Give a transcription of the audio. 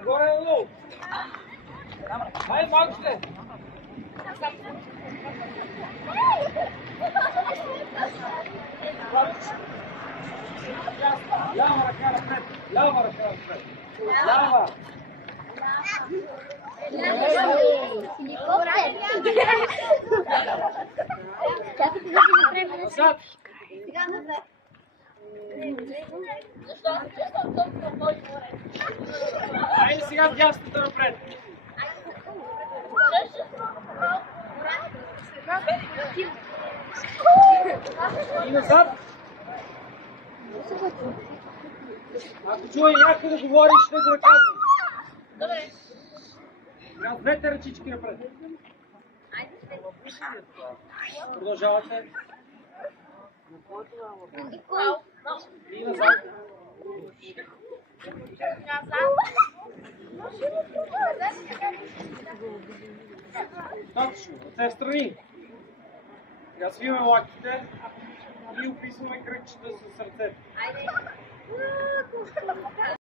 Горе долу. Ай, малко ще. Лява ръка напред. Лява ръка напред. Лява. Назад. Айде сега в дясната напред. И назад. Ако чуе някой да говори, ще го наказвам. Добре. Сега двете ръчички напред. Продължавате. И назад. Точно, ръце в страни. Сега свиваме лактите и описваме кръгчета с сърцето.